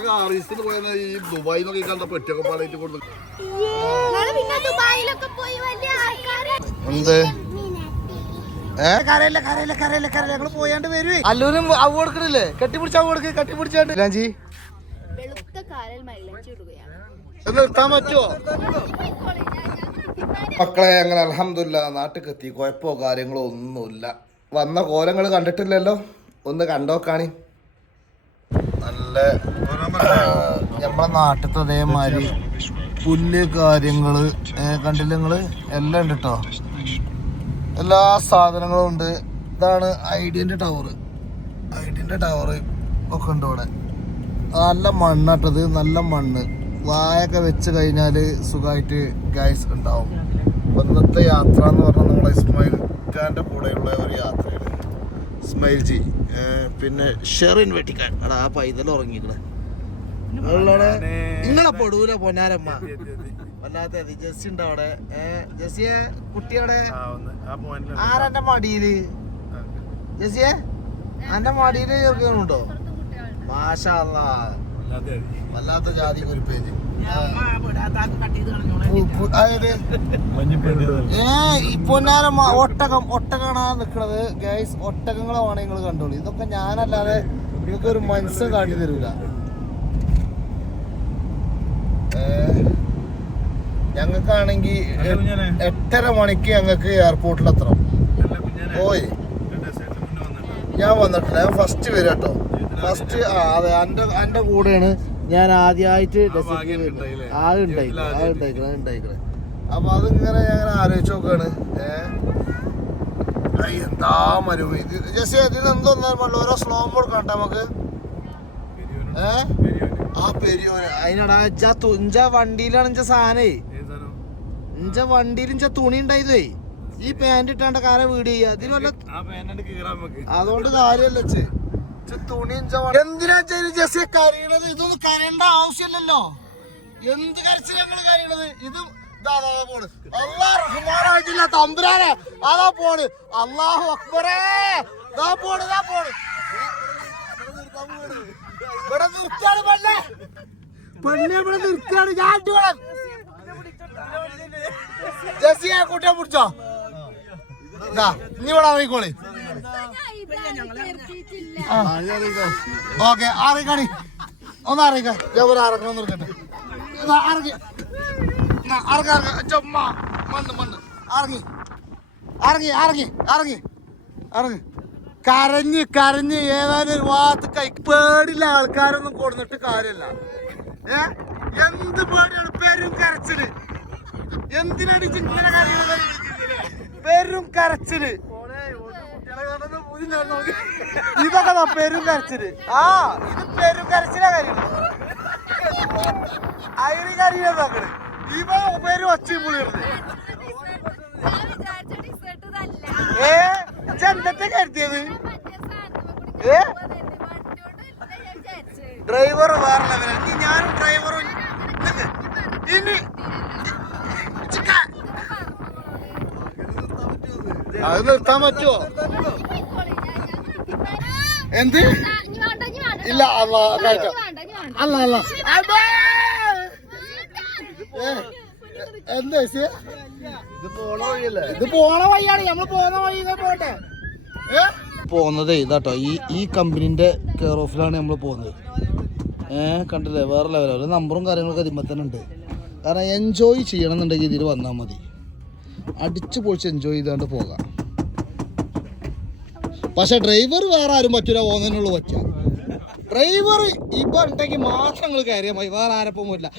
ആകെ ആറീസിന് പോയത് ഈ ദുബായിൽ നിന്നൊക്കെ കണ്ട പെട്ടിയൊക്കെ പാടായിട്ട് എന്ത്? വരുവേ. അല്ലൂരും അവ കൊടുക്കണില്ലേ? കെട്ടിപ്പിടിച്ച അവ കൊടുക്ക് കെട്ടിപ്പിടിച്ചാണ്ട്. ലാഞ്ചി നിർത്താൻ പറ്റുമോ മക്കളെ അങ്ങനെ അലഹമില്ല നാട്ടിലെത്തി കുഴപ്പമോ കാര്യങ്ങളോ ഒന്നുമില്ല. വന്ന കോലങ്ങൾ കണ്ടിട്ടില്ലല്ലോ? ഒന്ന് കണ്ടോക്കാണി. നല്ല നമ്മളെ നാട്ടിലത്തെ അതേമാതിരി പുല്ല് കാര്യങ്ങൾ കണ്ടില്ല നിങ്ങൾ? എല്ലാം ഉണ്ട് കേട്ടോ എല്ലാ സാധനങ്ങളും ഉണ്ട്. ഇതാണ് ഐഡിയന്റെ ടവർ ഐഡിയന്റെ ടവർ ഒക്കെ ഉണ്ട് ഇവിടെ. നല്ല മണ്ണാട്ടത് നല്ല മണ്ണ്. വായൊക്കെ വെച്ച് കഴിഞ്ഞാൽ സുഖമായിട്ട് ഗ്യാസ് ഉണ്ടാവും. ഇന്നത്തെ യാത്ര എന്ന് പറഞ്ഞാൽ നമ്മളെ ഇസ്മായിൽ ഖാന്റെ കൂടെയുള്ള ഒരു യാത്രയാണ്. ഇസ്മായിൽ ജി പിന്നെ ഷെറിൻ വെട്ടിക്കാൻ. ആ പൈതൽ ഉറങ്ങിക്കണേ. നിങ്ങളെ പൊടൂല പൊന്നാരമ്മ. വല്ലാത്ത ജെസ്സി ഉണ്ട് അവിടെ? ജെസ്സിയെ കുട്ടിയുടെ ആരെന്റെ മടിയിൽ? ജെസ്സിയെ അന്റെ മടിയിൽ ചേർക്കുന്നുണ്ടോ മാഷാ അല്ലാ. വല്ലാത്ത ജാതി. ഒരു പേര്. ഏ. ഈ പൊന്നാരമ്മ ഒട്ടകം ഒട്ടകമാണ് നിക്കണത്. ഗൈസ് ഒട്ടകങ്ങളെ വേണേ നിങ്ങൾ കണ്ടോളൂ. ഇതൊക്കെ ഞാനല്ലാതെ നിങ്ങൾക്ക് ഒരു മനസ്സ് കാട്ടി തരൂല. ഏ, ഞങ്ങൾക്കാണെങ്കി എ- എട്ടര മണിക്ക് ഞങ്ങൾക്ക് എയർപോർട്ടിൽ എത്തണം പോയി. ഞാൻ വന്നിട്ടില്ല. ഞാൻ ഫസ്റ്റ് വരും. കേട്ടോ ഫസ്റ്റ് അതെ എന്റെ എന്റെ കൂടെയാണ് ഞാൻ ആദ്യമായിട്ട് ആകെ ഉണ്ടായിക്കണം ആകെ ഉണ്ടായിക്കണം ഉണ്ടായിക്കണം. അപ്പൊ അതിങ്ങനെ ഞാൻ ആലോചിച്ച് നോക്കാണ്. ഏ? എന്താ മരുഭൂമി? ജസ്റ്റ് ഇതിന് എന്തോന്നാലും ഓരോ സ്ലോ മോഡ് കണ്ട നമുക്ക്? ഏ? ആ പെരിയോന് അതിനടാ തു- ഇഞ്ച വണ്ടിയിലാണ് ഇഞ്ച സാധനേ. ഇഞ്ച വണ്ടിയിൽ ഇഞ്ച തുണി ഉണ്ടായതേ ഈ പാന്റ് ഇട്ടാണ്ട് കാരെ വീട് ചെയ്യാ. അതിന് വല്ല അതുകൊണ്ട് കാര്യമല്ല തുണി ഇഞ്ച എന്തിനാ ജെസ്സി കരയണത്? ഇതൊന്നും കരയേണ്ട ആവശ്യമില്ലല്ലോ എന്ത് കരച്ച് ഞങ്ങൾ കരയണത്? ഇത് പോണ്. അള്ളാഹ് റഹ്മാനായിട്ടില്ല തമ്പുരാനെ. അതാ പോണ്. അള്ളാഹു അക്ബറേ. ദാ പോണ് ദാ പോണ്. ഇവിടെ നിർത്തിയാണ് പെണ്ണെ. പെണ്ണെ ഇവിടെ നിർത്തിയാണ്. ഞാൻ അടിപൊളി ജെസ്സിയെ കൂട്ടിയെ പിടിച്ചോ? ഇതാ ഇനി ഇവിടെ ഇറങ്ങിക്കോളി. ഓക്കെ അറിയിക്കണി ഒന്ന് അറിയിക്കാം ഞാൻ ഇവിടെ ഇറങ്ങണം നിർക്കട്ടെ ഇറങ്ങി ഇറങ്ങ്, ഇറങ്ങ്. ചുമ്മ. മണ്ണ് മണ്ണ്. ഇറങ്ങി ഇറങ്ങി ഇറങ്ങി ഇറങ്ങി ഇറങ്ങി കരഞ്ഞ് കരഞ്ഞ് ഏതായാലും ഒരു ഭാഗത്ത് കൈ. പേടില്ല ആൾക്കാരൊന്നും കൊടുന്നിട്ട് കാര്യമല്ല. ഏ? എന്ത് പേടിയാണ് പേരും കരച്ചിൽ? എന്തിനാണ് പേരും ഇങ്ങനെ കരയുന്നത് പെരും കരച്ചിൽ. ഇതൊക്കെ പേരും കരച്ചിൽ. ആ ഇത് പേരും കരച്ചിലാ കരയുന്നത് അയിന് കരയുന്നത് നോക്കണ് ഇവ പേരും ഒച്ചയും പുളിയിടുന്നത് ഏ? ചെന്തത്തെ കരുതിയത്? ഏ? ഡ്രൈവർ വേറെ ലെവലാണ് ഡ്രൈവറും നിക്ക്. ഇനി. അത് നിർത്താൻ പറ്റുമോ എന്ത്? ഇല്ല അല്ല കഴിക്കാം അല്ല അല്ല. എന്താ? ഇത് പോണ വഴിയാണ്. നമ്മൾ പോണ വഴി പോട്ടെ. പോകുന്നത് ഇതാട്ടോ. ഈ ഈ കമ്പനിന്റെ കെയർ ഓഫിലാണ് നമ്മൾ പോകുന്നത്. ഏഹ് കണ്ടില്ലേ? വേറെ ലെവലാണ് ഒരു നമ്പറും കാര്യങ്ങളൊക്കെ അതിമ്മ തന്നെ ഉണ്ട്. കാരണം എൻജോയ് ചെയ്യണം എന്നുണ്ടെങ്കിൽ ഇതിൽ വന്നാൽ മതി. അടിച്ചു പൊളിച്ച് എൻജോയ് ചെയ്താണ്ട് പോകാം. പക്ഷെ ഡ്രൈവർ വേറെ ആരും പറ്റൂല. പോകുന്നതിനുള്ളൂ പറ്റുക ഡ്രൈവർ ഇപ്പൊ ഉണ്ടെങ്കിൽ മാത്രം നിങ്ങൾ കയറിയാൽ മതി. വേറെ ആരപ്പം പോയില്ല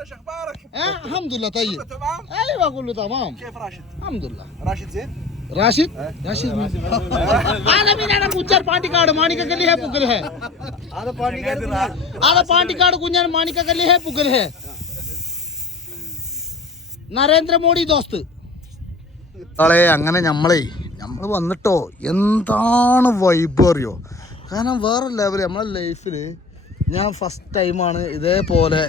ഔയാ കൈഫാല് شخبارك اه الحمد لله طيب ايوه كله تمام الحمد لله راشد زين راشد راشد مين هذا مين انا കുഞ്ഞാൻ പാണ്ടിക്കാട് മാണിക്കക്കല്ലി ഹേ പുകൽ ഹേ هذا باني قاعد هذا പാണ്ടിക്കാട് കുഞ്ഞാൻ മാണിക്കക്കല്ലി ഹേ പുകൽ ഹേ നരേന്ദ്രമോദി ദോസ്ത് ആളെ അങ്ങനെ നമ്മളെ നമ്മൾ വന്നിട്ടോ എന്താണ് വൈബ് അറിയോ കാരണം വേറെ ലെവൽ നമ്മളെ ലൈഫിൽ ഞാൻ ഫസ്റ്റ് ടൈമാണ് ഇതേപോലെ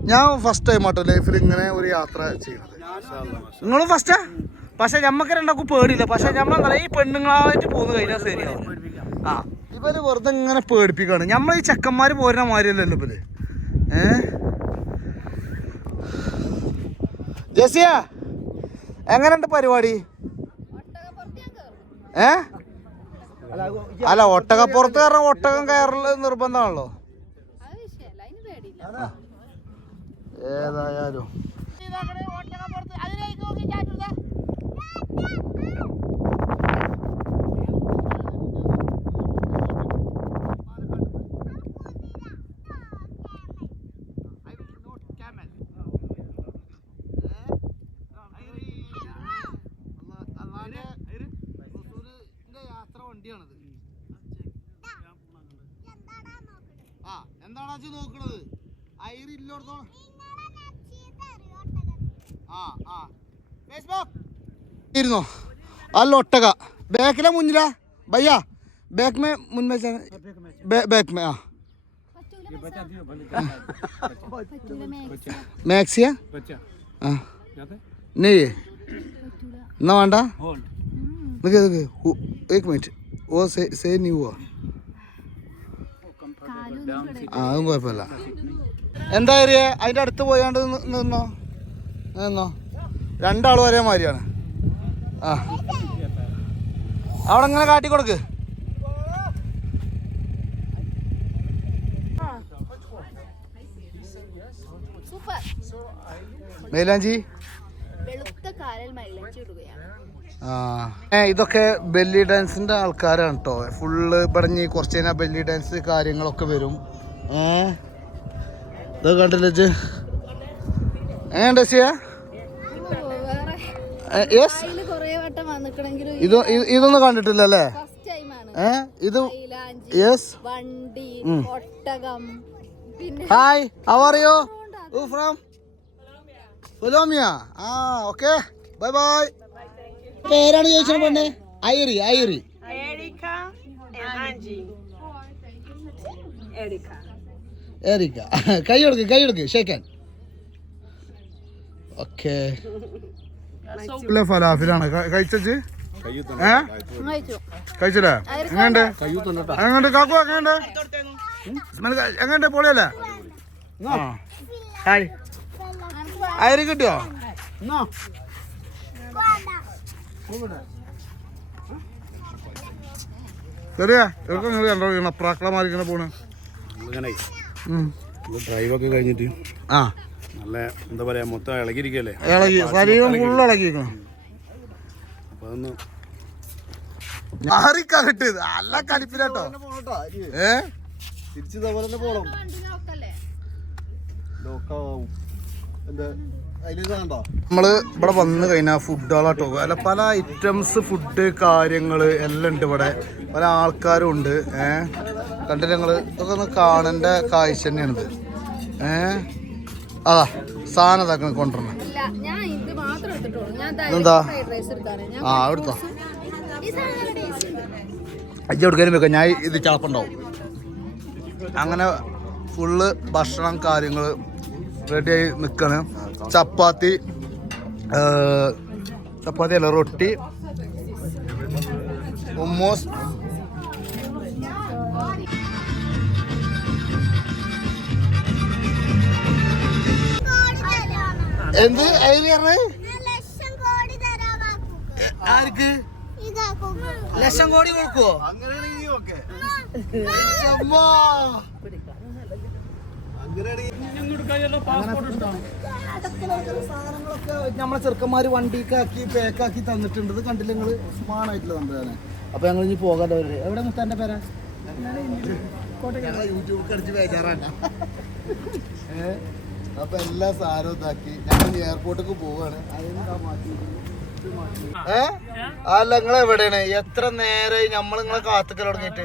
ഞാൻ ഫസ്റ്റ് ടൈം ആട്ടോ ലൈഫിൽ ഇങ്ങനെ ഒരു യാത്ര ചെയ്യുന്നത് നിങ്ങളും ഫസ്റ്റാ പക്ഷെ ഞമ്മക്ക് രണ്ടാക്കും പേടിയില്ല. പക്ഷെ നമ്മളെന്താ ഈ പെണ്ണുങ്ങളായിട്ട് പോകുന്ന കഴിഞ്ഞാൽ ശരിയാവും. ആ. ഇവർ വെറുതെ ഇങ്ങനെ പേടിപ്പിക്കാണ്. നമ്മൾ ഈ ചെക്കന്മാര് പോരുന്ന മാതിരിയല്ലല്ലോ ഇവർ. ഏ? ജസിയ എങ്ങനെയുണ്ട് പരിപാടി? ഏ? അല്ല ഒട്ടകപ്പുറത്ത് കാരണം ഒട്ടകം കയറൽ നിർബന്ധമാണല്ലോ. വിഷയമല്ല അതിന് പേടിയില്ല ഏതായാലും യാത്ര വണ്ടിയാണത് ആ എന്താണ് അച്ഛൻ നോക്കണത് ഐറില്ലോടത്തോളം ആ ആ. ഇരുന്നോ? അല്ല ഒട്ടക. ബാക്കിലെ മുന്നിലാ? ഭയ്യ ബാക്ക് മേ മുൻമേ ബാക്ക് മേ ആ. മാക്സിയ? ആ. നെയ്യ്. എന്നാ വേണ്ട? നിക്ക് നിക്ക്. ഹു- ഏക് മിനിറ്റ്. ഓ സേ സേ ന്യൂ ആ. കാലൊന്നും എന്താ ഏരിയ അതിന്റെ അടുത്ത് പോയാണ്ട് നിന്നോ? നിന്നോ? രണ്ടാളും ഒരേ മാതിരിയാണ്. ആ. അവിടെ ഇങ്ങനെ കാട്ടി കൊടുക്ക്. മൈലാഞ്ചി? ആ. ഇതൊക്കെ ബെല്ലി ഡാൻസിന്റെ ആൾക്കാരാണ് കേട്ടോ ഫുള്ള് പടഞ്ഞ് കുറച്ച് കഴിഞ്ഞാൽ ബെല്ലി ഡാൻസ് കാര്യങ്ങളൊക്കെ വരും. ഏ? ഇത് കണ്ടില്ലേ ഇത്- ഇതൊന്നും കണ്ടിട്ടില്ലല്ലേ? ഫസ്റ്റ് ടൈമാണ് ഏ ഇത് yes. Hi how are you from Colombia ആ ഓക്കെ. ബൈ ബൈ പേരാണ് ചോദിച്ചത് പെണ്ണ് ഐറി ഐറി Erika ഏരിക്ക കൈ കൊടുക്ക് കൈ കൊടുക്ക്. ഷേക്കാൻ ഓക്കെ ഫലാഫിലാണ്. കഴിച്ചു ഏ? കഴിച്ചു കഴിച്ചില്ലേ? എങ്ങണ്ട് എങ്ങണ്ട് കാക്കു എങ്ങണ്ട് എങ്ങണ്ട് പൊളിയല്ലേ? അയരി കിട്ടിയോ? ചെറിയ ഇണപ്രാക്കളമാരിങ്ങനെ പോണ്? അങ്ങനെ. ഡ്രൈവൊക്കെ കഴിഞ്ഞിട്ട് ആ. നല്ല എന്താ പറയാ മൊത്തം ഇളകിയിരിക്കല്ലേ ഇളകി ശരീരം ഫുള്ള് ഇളകിയിരിക്കണം. അപ്പൊ അതൊന്ന് ആറിക്കാ കിട്ടിയത്. നല്ല കലിപ്പിലാട്ടോ. ഏ? തിരിച്ചിതേപോലെ തന്നെ പോണം. നമ്മൾ ഇവിടെ വന്നു കഴിഞ്ഞാൽ ഫുഡുകളാട്ടോ അല്ല പല ഐറ്റംസ് ഫുഡ് കാര്യങ്ങൾ എല്ലാം ഉണ്ട് ഇവിടെ. പല ആൾക്കാരും ഉണ്ട്. ഏ? കണ്ടിട്ട് ഞങ്ങൾ ഇതൊക്കെ ഒന്ന് കാണേണ്ട കാഴ്ച തന്നെയാണിത്. ഏ? അതാ സാധനം ഇതാക്കണം കൊണ്ടുവരണം. എന്താ ആ എടുത്തോ. അജ്ജ എടുക്കാനും വെക്കാം. ഞാൻ ഇത് ചളപ്പുണ്ടാവും അങ്ങനെ ഫുള്ള് ഭക്ഷണം കാര്യങ്ങൾ റെഡിയായി നിൽക്കണം ചപ്പാത്തി ചപ്പാത്തി അല്ല റൊട്ടി ഉമ്മോസ് എന്ത്? അതിന് പറഞ്ഞേ? ആർക്ക്? ലക്ഷം കോടി കൊടുക്കുവോ? നമ്മളെ ചെറുക്കന്മാര് വണ്ടിക്കാക്കി കാക്കി തന്നിട്ടുണ്ട്. ഇത് കണ്ടില്ല നിങ്ങൾ? സ്മാണായിട്ടുള്ള സംഭവമാണ്. അപ്പൊ ഞങ്ങൾ ഇനി പോകാതെ വരെ എവിടെ മുത്താന്റെ പേരാ? യൂട്യൂബ് കടിച്ച് ബേജാറാണ്ട ഏ? അപ്പൊ എല്ലാ സാധനവും ഇതാക്കി. ഞങ്ങൾ എയർപോർട്ടിലേക്ക് പോവാണ്. ഏ? അല്ല നിങ്ങൾ എവിടെയാണ്? എത്ര നേരമായി നമ്മൾ നിങ്ങളെ കാത്തുക്കൽ തുടങ്ങിയിട്ട്?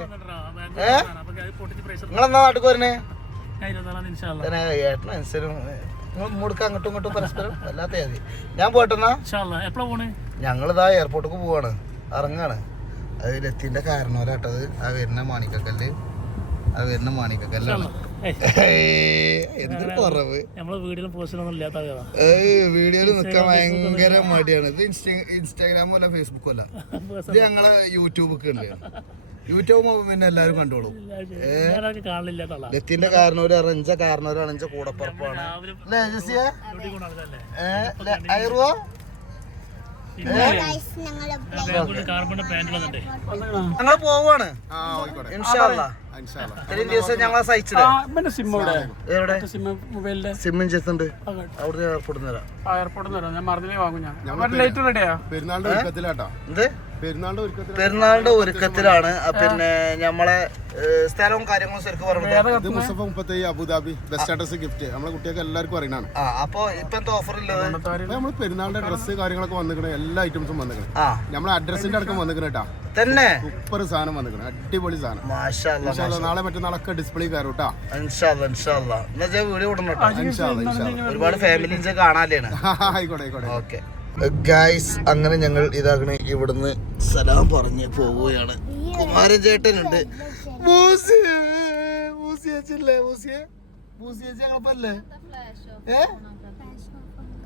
ഏ? നിങ്ങളെന്നാ നാട്ടിൽ വരണേ? ഏട്ടനും നിങ്ങൾ മുടുക്ക അങ്ങോട്ടും ഇങ്ങോട്ടും പരസ്പരം വല്ലാത്ത മതി ഞാൻ പോട്ടെന്നാ ഞങ്ങളിതാ എയർപോർട്ടിലേക്ക് പോവാണ്. ഇറങ്ങാണ്. അതിലെത്തിന്റെ കാരണവരാട്ടത് ആ വരുന്ന മാണിക്കക്കല്ല്. ആ വരുന്ന മാണിക്കക്കല്ലാണ്. എന്ത് കുറവ് വീഡിയോയിൽ നിൽക്കാൻ ഭയങ്കര മടിയാണ്. ഇത് ഇൻസ്റ്റാ ഇൻസ്റ്റാഗ്രാമോ അല്ല ഫേസ്ബുക്കോ അല്ല. ഇത് ഞങ്ങളെ യൂട്യൂബൊക്കെ ഉണ്ട് യൂട്യൂബ് പിന്നെ എല്ലാരും കണ്ടോളും. ലത്തിന്റെ കാരണവര് അറിഞ്ച കാരണവര് അറഞ്ച കൂടപ്പുറപ്പാണ്. അല്ലേ ഏഹ് അയറുവോ Guys, ഞങ്ങൾ ബാംഗ്ലൂർ കാർബണിന്റെ പാന്റ് വന്നിട്ടേ ഞങ്ങൾ പോവാണ്. ഇൻഷാല്ലാ ഇത്രയും ദിവസം ഞങ്ങളെ സഹിച്ചത് സിമ്മും ചെത്തുണ്ട്. അവിടുന്ന് എയർപോർട്ടിൽ തരാം എയർപോർട്ടിൽ നിന്ന് ഞാൻ മറന്നില്ലേ വാങ്ങും ഞാൻ. ലൈറ്റ് റെഡിയാ പെരുന്നാളിന്റെ എന്ത്? പെരുന്നാളിന്റെ ഒരുക്കത്തിലാണ് പിന്നെ നമ്മളെ സ്ഥലവും കാര്യങ്ങളും ശരിക്കും പറഞ്ഞത് മുസഫ മുപ്പത്തി അബുദാബി ബെസ്റ്റ് ഗിഫ്റ്റ്. നമ്മളെ കുട്ടികൾക്ക് എല്ലാവർക്കും അറിയണാണ് ആ അപ്പൊ ഇപ്പൊ എന്താ ഓഫർ നമ്മൾ പെരുന്നാളിന്റെ ഡ്രസ്സ് കാര്യങ്ങളൊക്കെ വന്നിക്കണ. എല്ലാ ഐറ്റംസും വന്നിക്കണേ. നമ്മളെ അഡ്രസ്സിന്റെ അടക്കം വന്നിക്കണ കേട്ടാ. തന്നെ? സൂപ്പർ സാധനം വന്നിക്കണേ. അടിപൊളി സാധനം. നാളെ മറ്റന്നാളൊക്കെ ഡിസ്പ്ലേ കയറും കേട്ടാ. വീഡിയോ ഇടണം. ഒരുപാട് ഫാമിലീസ് കാണാനാണ് ആയിക്കോട്ടെ ആയിക്കോട്ടെ. ഓക്കെ. ഗായ്സ് അങ്ങനെ ഞങ്ങൾ ഇതാകണേ ഇവിടുന്ന് സലാം പറഞ്ഞ് പോവുകയാണ്. കുമാരൻ ചേട്ടനുണ്ട്?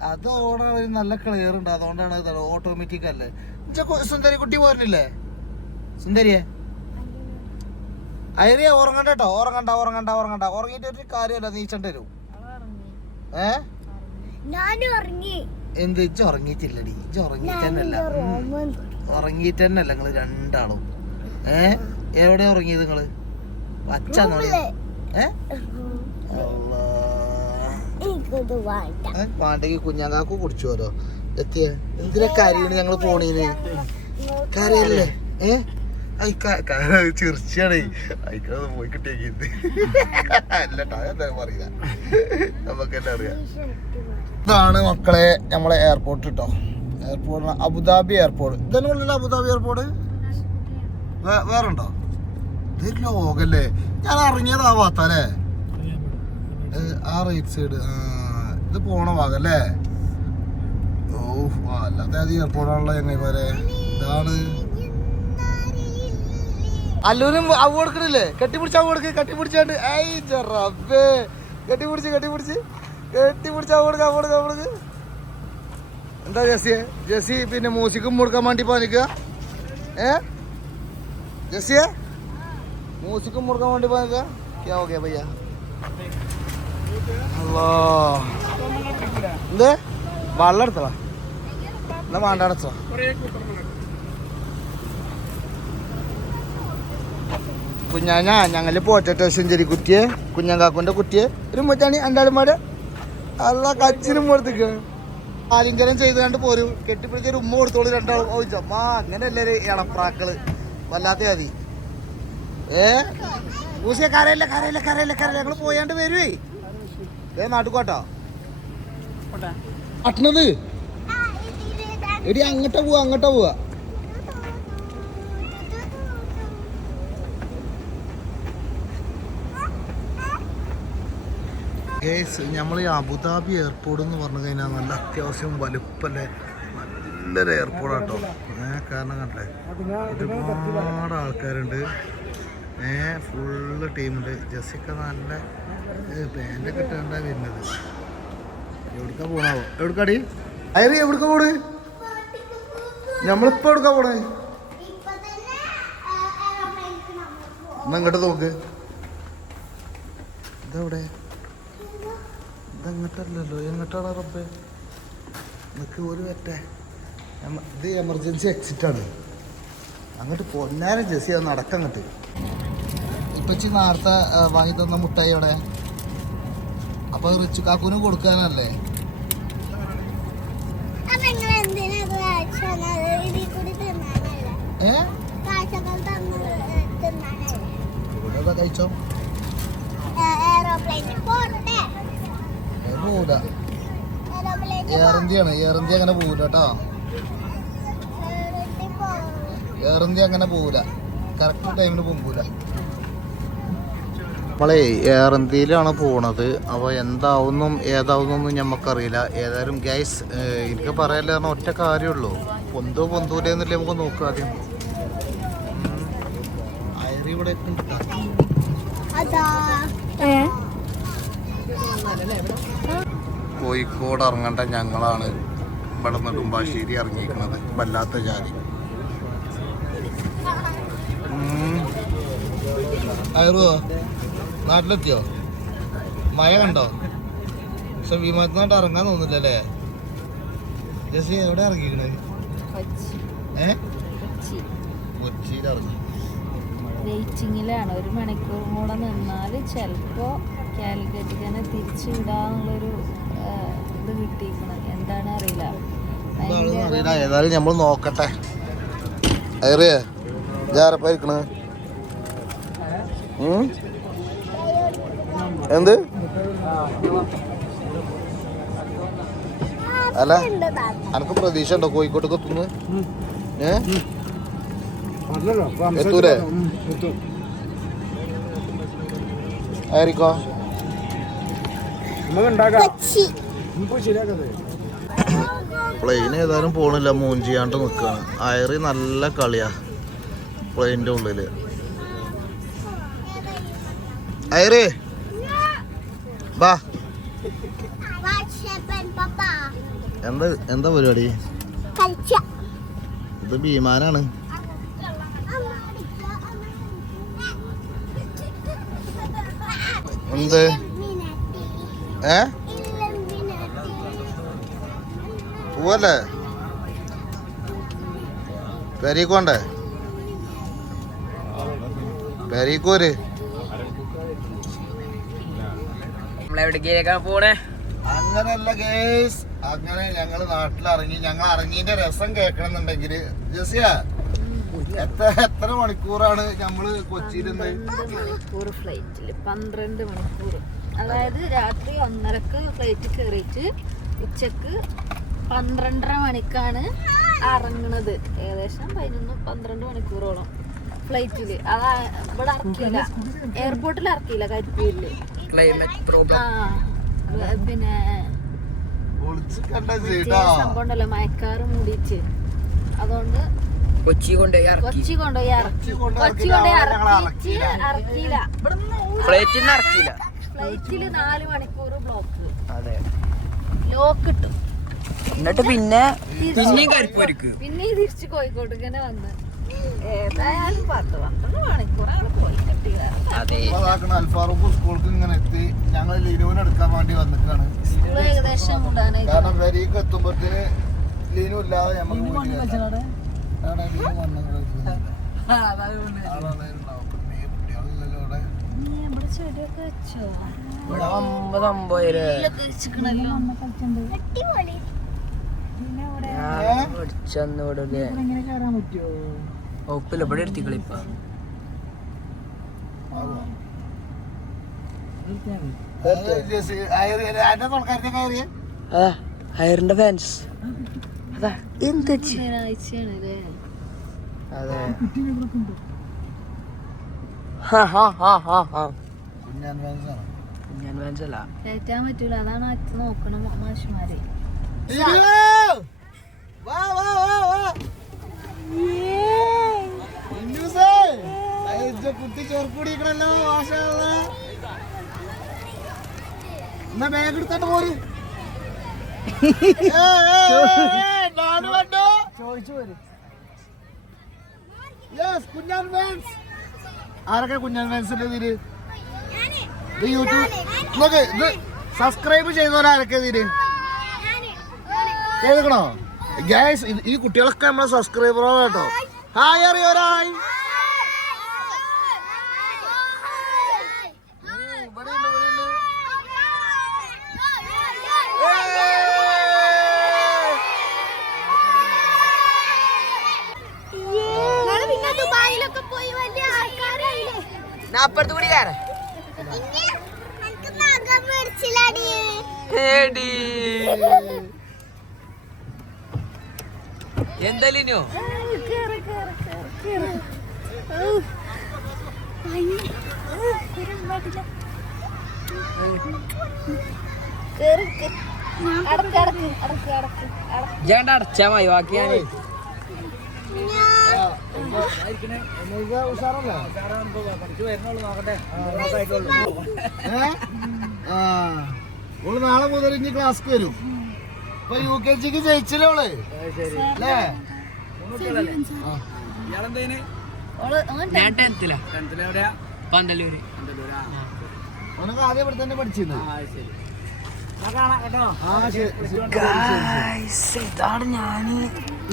അത് ഓണാണ്. നല്ല ക്ലിയർ ഉണ്ട്. അതുകൊണ്ടാണ് ഓട്ടോമാറ്റിക് അല്ലേ? സുന്ദരി കുട്ടി പോരുന്നില്ലേ? സുന്ദരിയെ? അയറിയ ഉറങ്ങണ്ട കേട്ടോ ഉറങ്ങണ്ട ഉറങ്ങണ്ട ഉറങ്ങണ്ട. ഉറങ്ങിയിട്ട് ഒരു കാര്യമല്ല. നീച്ചണ്ട വരും. ഏ? ഞാൻ ഉറങ്ങി. എന്ത്? ഇജ്ജ് ഉറങ്ങിയിട്ടില്ലടി. ഇജ്ജ് ഉറങ്ങിയിട്ടന്നല്ല. ഉറങ്ങിയിട്ട് തന്നെയല്ല നിങ്ങൾ രണ്ടാളും. ഏ? എവിടെ ഉറങ്ങിയത് നിങ്ങൾ? പച്ച ഏ? കുടിച്ചു കുടിച്ചോലോ എത്തിയ. എന്തിനാ കരയാണ് ഞങ്ങൾ പോണീന്? കരയല്ലേ? ഏ? ഐ ചിരിച്ചാണ് അയക്കത് പോയി കിട്ടിയത് അല്ലട്ടാ എന്താ പറയുക നമുക്ക് തന്നെ അറിയാം. ഇതാണ് മക്കളെ നമ്മളെ എയർപോർട്ട് കേട്ടോ എയർപോർട്ട് അബുദാബി എയർപോർട്ട് ഇതന്നെ ഉള്ളല്ലോ അബുദാബി എയർപോർട്ട് വേറെ ഉണ്ടോ ഇത് ലോകല്ലേ. ഞാൻ ഇറങ്ങിയതാവാത്ത അല്ലേ? ആ റൈറ്റ് സൈഡ് ഇത് പോണ ഭാഗല്ലേ? ഓ അല്ലാതെ അത് എയർപോർട്ടാണല്ലോ പോലെ ഇതാണ്. അല്ലൂരും അവ കൊടുക്കണില്ലേ? കെട്ടിപ്പിടിച്ച് അവ കൊടുക്ക് കെട്ടിപ്പിടിച്ചാണ്ട്. ഐ റബ്ബേ. കെട്ടിപ്പിടിച്ച് കെട്ടിപ്പിടിച്ച്. കെട്ടിപ്പിടിച്ച് പിടിച്ചാ കൊടുക്കാം കൊടുക്കാം കൊടുക്ക. എന്താ ജസിയെ ജസി പിന്നെ മ്യൂസിക്കും കൊടുക്കാൻ വേണ്ടി പാനിക്കുക ഏ? ജസിയെ മ്യൂസിക്കും കൊടുക്കാൻ വേണ്ടി പാനിക്കുക ഓക്കെ പയ്യ. അല്ലോ എന്ത്? വെള്ളം എടുത്തോ എന്നാ വേണ്ട അടച്ചോ. കുഞ്ഞാഞ്ഞ ഞങ്ങൾ പോറ്റ സെഞ്ചുറി കുറ്റിയെ കുഞ്ഞങ്കാക്കുന്റെ കുറ്റിയെ ഒരു മുറ്റാണി അണ്ടാളുമാട് അല്ല കച്ചിനും കൊടുത്തേക്ക്. ആലിംഗനം ചെയ്ത് കണ്ട് പോരും. കെട്ടിപ്പിടിച്ച ഒരു ഉമ്മ കൊടുത്തോളൂ രണ്ടാളും. ഓ ചമ്മാ അങ്ങനെയല്ലേ ഒരു ഇളപ്രാക്കൾ? വല്ലാത്ത മതി ഏ? ഊസിയ കരയില്ല കരയില്ല കരയില്ല കരയില്ല. ഞങ്ങൾ പോയാണ്ട് വരുവേ. ഏ നാട്ടുകോട്ടോ അട്ടണത്. എടി അങ്ങോട്ടാ പോവാ അങ്ങോട്ടാ പോവാ. ഗേസ് നമ്മൾ ഈ അബുദാബി എയർപോർട്ട് എന്ന് പറഞ്ഞു കഴിഞ്ഞാൽ നല്ല അത്യാവശ്യം വലുപ്പല്ലേ? നല്ലൊരു എയർപോർട്ട് കേട്ടോ ഏ കാരണം കണ്ടേ? ഒരുപാട് ആൾക്കാരുണ്ട്. ഏ ഫുള്ള് ടീമുണ്ട് ജസ്സിക്ക നല്ല പാന്റെ കിട്ടേണ്ട വരുന്നത്. എവിടുക്ക പോണാവോ എവിടുക്കാടി? അയറി എവിടുക്ക പോണ്? നമ്മളിപ്പോ എവിടുക്ക പോണേ? എന്നാ ഇങ്ങോട്ട് നോക്ക്. ഇതെവിടെ? ഇതങ്ങോട്ടല്ലല്ലോ? എങ്ങോട്ടാണ് റബ്ബേ? നിനക്ക് ഒരു പറ്റേ ഇത് എമർജൻസി എക്സിറ്റാണ്. അങ്ങോട്ട് പൊന്നാരം ജെസ്സി അത് നടക്കങ്ങോട്ട് ഇപ്പച്ചി നേരത്തെ വാങ്ങി തന്ന മുട്ടായി അവിടെ അപ്പൊ റിച്ചു കാക്കൂനും കൊടുക്കാനല്ലേ അപ്പൊ നിങ്ങൾ എന്തിനാ അത് കാഴ്ച തന്നത്? ഇതിൽ കൂടി തിന്നാനല്ലേ ഏ കാഴ്ചകൾ തന്നത് തിന്നാനല്ലേ ഇവിടെ കഴിച്ചോ എയർപ്ലെയിനിൽ പോട്ടെ അത് പോകൂല എയർപ്ലെയിനിൽ ഏറന്തിയാണ് ഏറന്തി അങ്ങനെ പോകില്ല കേട്ടോ. എയർ ഏറന്തി അങ്ങനെ പോകില്ല കറക്റ്റ് ടൈമിന് പൊങ്കൂല. എയർ ഏറന്തിയിലാണ് പോണത്. അപ്പോൾ എന്താവുന്നും ഏതാവുന്നൊന്നും ഞമ്മക്കറിയില്ല. ഏതായാലും ഗ്യാസ് എനിക്ക് പറയാല്ല കാരണം ഒറ്റ കാര്യമുള്ളൂ പൊന്തോ പൊന്തൂലേ എന്നല്ലേ നമുക്ക് നോക്കാം ആദ്യം. അയറി ഇവിടെ അതാ. കോഴിക്കോട് ഇറങ്ങേണ്ട ഞങ്ങളാണ്. ഇവിടെ നെടുമ്പാശ്ശേരി ഇറങ്ങിയിരിക്കുന്നത്. വല്ലാത്ത ജാതി. അയറുവോ നാട്ടിലെത്തിയോ? മഴ കണ്ടോ? പക്ഷെ വിമാനത്തിനായിട്ട് ഇറങ്ങാൻ തോന്നില്ലല്ലേ ജസി എവിടെ ഇറങ്ങിയിരിക്കണേ? ഏ? കൊച്ചിയിൽ ഇറങ്ങി വെയിറ്റിങ്ങിലാണ്. ഒരു മണിക്കൂറും കൂടെ നിന്നാൽ ചിലപ്പോ കാലിക്കറ്റ് തന്നെ തിരിച്ചു വിടാന്നുള്ളൊരു കിട്ടിയിരിക്കണം എന്താണ് അറിയില്ല. ഏതായാലും നമ്മൾ നോക്കട്ടെ. അയറിയേ ജാരപ്പായിരിക്കണ എന്ത്? അല്ല അനക്ക് പ്രതീക്ഷ ഉണ്ടോ കോഴിക്കോട്ടേക്ക് എത്തുന്നു? ഏ? എത്തൂലേ? ആയിരിക്കോ? നമുക്ക് ഉണ്ടാക്കാം പ്ലെയിൻ ഏതായാലും പോണില്ല മൂഞ്ചിയാണ്ട് നിൽക്കുകയാണ് അയറി നല്ല കളിയാ പ്ലെയിന്റെ ഉള്ളിൽ. അയറി ബാ എന്താ എന്താ പരിപാടി? ഇത് ഭീമാനാണ്. എന്ത്? ഏ? പോവല്ലേ പെരീക്കോണ്ടേ? പെരീക്കൂര്? പോണേ? അങ്ങനെയല്ല ഗേസ്. അങ്ങനെ ഞങ്ങൾ നാട്ടിലിറങ്ങി ഞങ്ങൾ ഇറങ്ങിന്റെ രസം കേൾക്കണമെന്നുണ്ടെങ്കിൽ ജസിയ എത്ര എത്ര മണിക്കൂറാണ് നമ്മൾ കൊച്ചിയിൽ നിന്ന് മണിക്കൂർ ഫ്ലൈറ്റിൽ പന്ത്രണ്ട് മണിക്കൂർ അതായത് രാത്രി ഒന്നരക്ക് ഫ്ലൈറ്റ് കയറിയിട്ട് ഉച്ചയ്ക്ക് പന്ത്രണ്ടര മണിക്കാണ് ഇറങ്ങണത്. ഏകദേശം പതിനൊന്ന് പന്ത്രണ്ട് മണിക്കൂറോളം ഫ്ലൈറ്റിൽ അതാ ഇവിടെ ഇറക്കിയില്ല. എയർപോർട്ടിൽ ഇറക്കിയില്ല കരിപ്പൂരിൽ പിന്നെ ഒളിച്ച് കണ്ട മറ്റേ സംഭവം ഉണ്ടല്ലോ മയക്കാറ് മൂടിച്ച് അതുകൊണ്ട് കൊച്ചി കൊണ്ടുപോയി കൊച്ചി കൊണ്ടുപോയി കൊച്ചി കൊണ്ടുപോയി ഇറക്കിയില്ല. ഫ്ലൈറ്റിൽ ഇറക്കിയില്ല. ഫ്ലൈറ്റിൽ നാല് മണിക്കൂർ ബ്ലോക്ക്. അതെ. ലോക്ക് ഇട്ടു. എന്നിട്ട് പിന്നെ പിന്നെയും കരിപ്പൂരിക്ക്. പിന്നെ തിരിച്ച് കോഴിക്കോട്ട് ഇങ്ങനെ വന്ന്. ഏതായാലും പത്ത് പന്ത്രണ്ട് മണിക്കൂർ അവിടെ പോയി കിട്ടി അതെ അൽഫാറൂഖ് സ്കൂൾക്ക് ഇങ്ങനെ എത്തി. ഞങ്ങൾ ലിനുവിനെ എടുക്കാൻ വേണ്ടി വന്നിട്ടാണ്. ഏകദേശം കാരണം വരിക്ക് എത്തുമ്പോഴത്തേന് ലീനു ഇല്ലാതെ നമുക്ക് ലീനു. ഇവിടെ ഇവിടെ ഒപ്പില്ല ഇവിടെ കയറിയേ? അതാ ഹയറിന്റെ ഫാൻസ് അതാ എന്ത് അതെ. കുഞ്ഞാൻ ഫാൻസ് അല്ല. കയറ്റാൻ പറ്റൂല. അതാണ് അച്ഛൻ നോക്കണം മാഷുമാരെ. വാ വാ വാ വാ. കുത്തി. എന്നാ ബാഗ് എടുത്തിട്ട് പോര്. കുഞ്ഞാൻ ഫാൻസ് ആരൊക്കെ കുഞ്ഞാൻ ഫാൻസിന്റെ ഇതിൽ? ഇത് യൂട്യൂബ് നോക്ക് ഇത് സബ്സ്ക്രൈബ് ചെയ്തവരാരൊക്കെ ഇതിൽ? കേൾക്കണോ ഗ്യാസ് ഈ കുട്ടികളൊക്കെ നമ്മളെ സബ്സ്ക്രൈബറാണ് കേട്ടോ. ഹായ് അറിയോരായി അപ്പുറത്ത് കൂടി കയറാം. ഏടി അടക്ക്. ഞാൻ അടച്ചാ മതി ബാക്കി ഞാൻ ഉഷാറല്ലേ? ആ. ഓൾ നാളെ മുതൽ ഇനി ക്ലാസ് വരും. ഇപ്പൊ യു കെ ജിക്ക് ജയിച്ചില്ലേ ഓൾ? അല്ലേ? ഓൾ ഓൻ ഞാൻ ടെൻത്തിലാ. പന്തല്ലൂര്. അവനൊക്കെ ആദ്യം ഇവിടെ തന്നെ പഠിച്ചിരുന്നു. ഇതാണ് ഞാൻ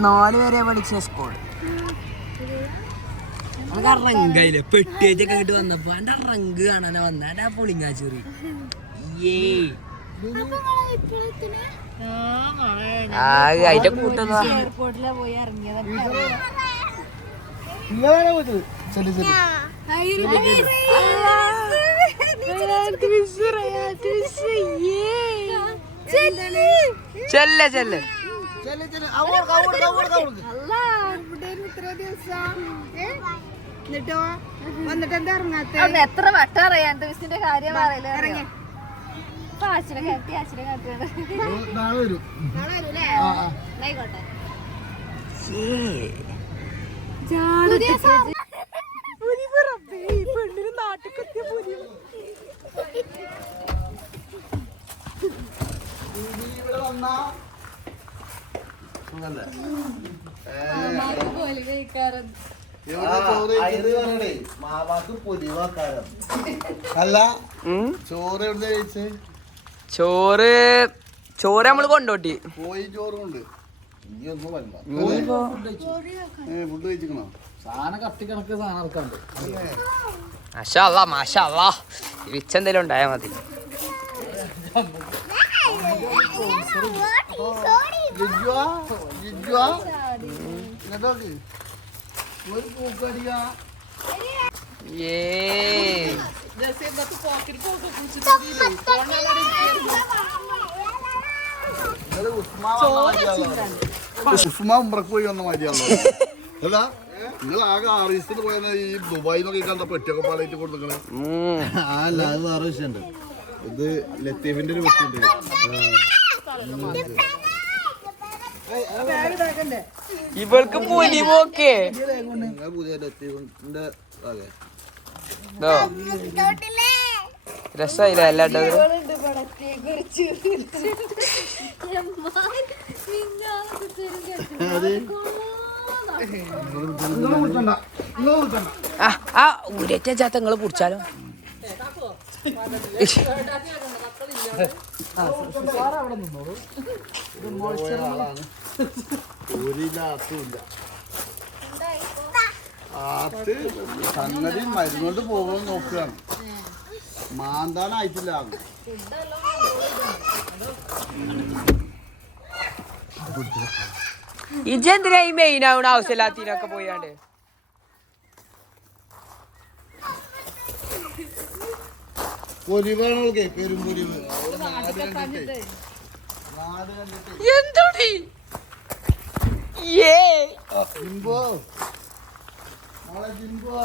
നാല് വരെ പഠിച്ച സ്കൂൾ റങ്കായില്ലേ പെട്ടിയൊക്കെ ഇങ്ങോട്ട് വന്നപ്പോ എന്റെ റങ്ക് കാണാനാ വന്ന. എന്റെ പുളിങ്ങാച്ചൂറി ഏ അതിന്റെ കൂട്ടുന്ന എയർപോർട്ടിലാ പോയി ചെല്ലു ചെല്ലു. എന്നിട്ടോ? വന്നിട്ട് എന്താ ഇറങ്ങാത്ത എത്ര വട്ടം അറിയാം? കാര്യം പറയലേ വരും. ആ ആയിക്കോട്ടെ മാവാക്ക് പൊലിവാക്കാരം അല്ല ചോറ് എവിടെ കഴിച്ചേ? ചോറ് ചോറ് നമ്മൾ കൊണ്ടോട്ടി. കോഴി വിച്ചെന്തേലും ഉണ്ടായാ മതി. ഏ ഉസ്മാ ഉമ്രക്ക് പോയി വന്ന മതിയാണല്ലോ അല്ല നിങ്ങൾ ആകെ ആറീസിന് പോയത് ഈ ദുബായിൽ നിന്നൊക്കെ കണ്ട പെട്ടിയൊക്കെ പാടായിട്ട് കൊടുക്കണേ. അല്ല അത് വേറെ വിഷയമുണ്ട് ഇത് ലത്തീഫിന്റെ ഒരു പെട്ടിണ്ട് ഇവൾക്ക് പുലി പോക്കേ. നിങ്ങൾ പുതിയ ലത്തീഫിന്റെ അതെ ഇതോ രസായില്ല? അല്ലാണ്ട് ആ ആ ഊരറ്റ ചാത്ത നിങ്ങൾ കുടിച്ചാലോ? ഒരു ആത്തുമില്ല ആത്ത് സംഗതി മരുന്നുകൊണ്ട് പോകാൻ നോക്കുകയാണ് മാന്താനായിട്ടില്ല ഇജെന്തിനാ ഈ മെയിൻ ആവണ ആവശ്യമില്ലാത്തതിനൊക്കെ പോയാണ്ട്? എന്താണ് ഏ ജിംബോ ജിംബോ